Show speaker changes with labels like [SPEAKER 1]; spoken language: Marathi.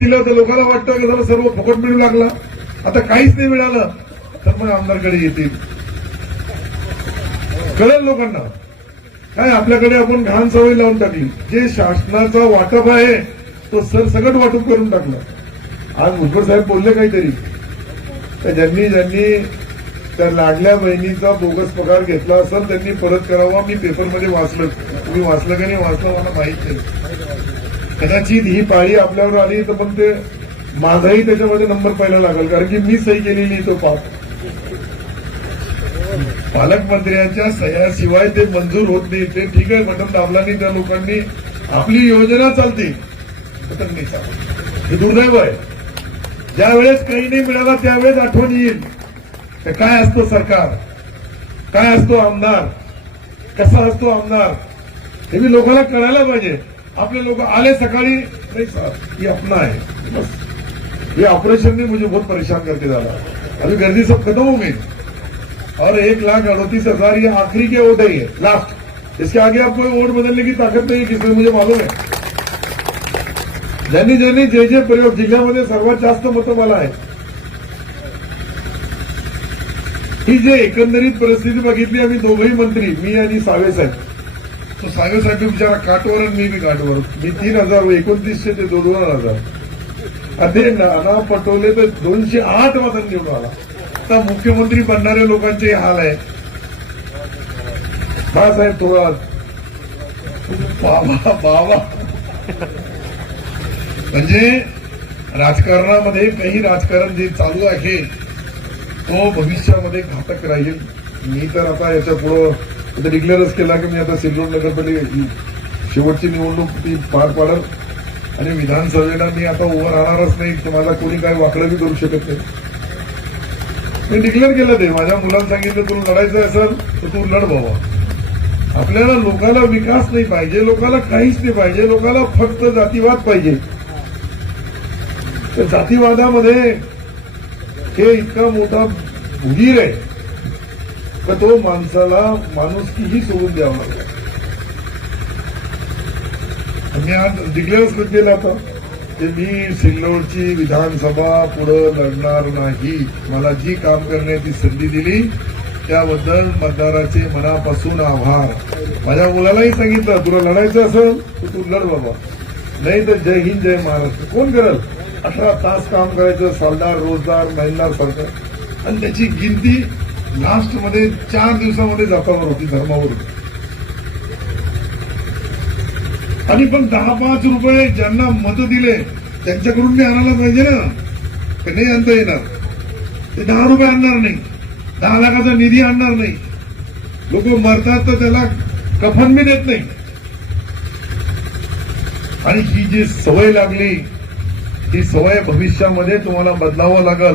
[SPEAKER 1] दिलं तर लोकांना वाटतं की जरा सर्व फुकट मिळू लागला. आता काहीच नाही मिळालं तर मग आमदारकडे येतील. कळेल लोकांना. काय आपल्याकडे आपण घाण सवय लावून टाकली. जे शासनाचा वाटप आहे तो सरसकट वाटप करून टाकला. आज भुजबळ साहेब बोलले काहीतरी. तर ज्यांनी ज्यांनी त्या लाडल्या बहिणीचा बोगस पगार घेतला असेल त्यांनी परत करावा. मी पेपरमध्ये वाचलं. तुम्ही वाचलं की नाही वाचलं मला माहीत नाही. कदाचित ही पाळी आपल्यावर आली तर मग ते माझाही त्याच्यामध्ये नंबर पहिला लागेल कारण की मी सही केलेली तो पाप पालकमंत्र्यांच्या सह्याशिवाय ते मंजूर होत नाही. ते ठीक आहे बटन दाबलानी त्या लोकांनी आपली योजना चालते. नाही हे दुर्दैव आहे. ज्या वेळेस काही नाही मिळाला त्यावेळेस आठवण येईल. तर काय असतो सरकार? काय असतो आमदार? कसा असतो आमदार? हे मी लोकांना कळायला पाहिजे. आपले लोक आले सकाळी नहीं सर ये अपना है बस. ये ऑपरेशन ने मुझे बहुत परेशान करके डाला अभी गर्दी सब खत्म हो गई. और एक लाख अड़तीस हजार ये आखिरी के वोट है ये लास्ट इसके आगे आप कोई वोट बदलने की ताकत नहीं है किसमें मुझे मालूम है? ज्यांनी ज्यांनी जे जे प्रयोग जिल्ह्यामध्ये सर्वात जास्त मतं मला आहे ही जे एकंदरीत परिस्थिती बघितली आम्ही दोघही मंत्री मी आणि सावे साहेब. तो सावे साहेब बिचारा काटवर आणि मी बी काटवर. मी तीन हजार एकोणतीसशे ते दोन दोन हजार. आणि नाना पटोले तर दोनशे आठ मतांनी निवडून आला. आता मुख्यमंत्री बनणाऱ्या लोकांचे हाल आहे. बाळासाहेब थोरात. बाबा बाबा. म्हणजे राजकारणामध्ये काही राजकारण जे चालू आहे तो भविष्यामध्ये घातक राहील. मी तर आता याच्या पुढं डिक्लेअरच केला की मी आता सिल्लोड नगरपालिका शेवटची निवडणूक ती पार पाडत आणि विधानसभेला मी आता उभं राहणारच नाही. तुम्हाला मला कोणी काय वाकडं बी करू शकत नाही. मी डिक्लेअर केलं ते. माझ्या मुलांना सांगितलं तुला लढायचं असेल तर तू लढ बाबा. आपल्याला लोकांना विकास नाही पाहिजे. लोकांना काहीच नाही पाहिजे. लोकांना फक्त जातीवाद पाहिजे. त्या जातीवादामध्ये हे इतका मोठा भुगीर आहे. का तो माणसाला माणुसकीही सोडून द्यावा लागला. मी आज डिक्लेअरच केलं आता की मी सिल्लोडची विधानसभा पुढं लढणार नाही. मला जी काम करण्याची संधी दिली त्याबद्दल मतदाराचे मनापासून आभार. माझ्या मुलालाही सांगितलं तुला लढायचं असेल तर तू लढ बाबा. नाही तर जय हिंद जय महाराष्ट्र. कोण करल? अठरा तास काम करायचं सालदार रोजदार महिनदार सरकार आणि त्याची गिनती लास्टमध्ये चार दिवसामध्ये जाताना होती धर्मावर आणि पण दहा पाच रुपये ज्यांना मत दिले त्यांच्याकडून मी आणायला पाहिजे ना? ते नाही आणता येणार. ते दहा रुपये आणणार नाही. दहा लाखाचा निधी आणणार नाही. लोक मरतात तर त्याला कफन बी देत नाही. आणि ही जी सवय लागली ही सवय भविष्यामध्ये तुम्हाला बदलावं लागल.